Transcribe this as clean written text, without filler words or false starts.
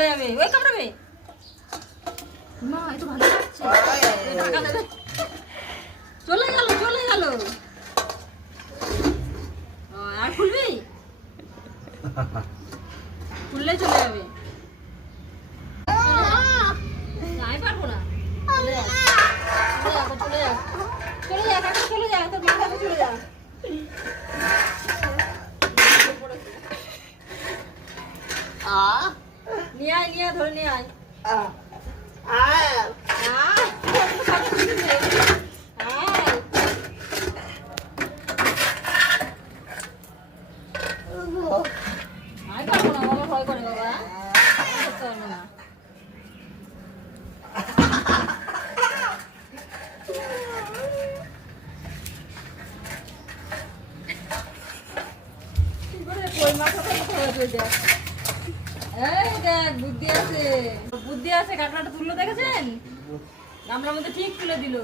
চলে যাবে, ওই কামড়াবে। মা একটু ভালো লাগছে, ঢাকা দেবে। চলে গেল চলে গেল। আর খুলবি? খুললে চলে যাবে। আমি পারবো না। চলে যা চলে যা চলে যা কাকা, চলে যা, তোর মা কাছে চলে যা। নিয়ে আয়, নিয়ে আয়, ধরে নিয়ে আয়। আমি পারবো না, বাবা ভয় করে বাবা, করতে পারবো না। কই মাথাটা হয়ে দেখ, এই দেখ বুদ্ধি আছে, বুদ্ধি আছে। কাঁকড়াটা তুললো দেখেছেন, গামলার মধ্যে ঠিক তুলে দিল।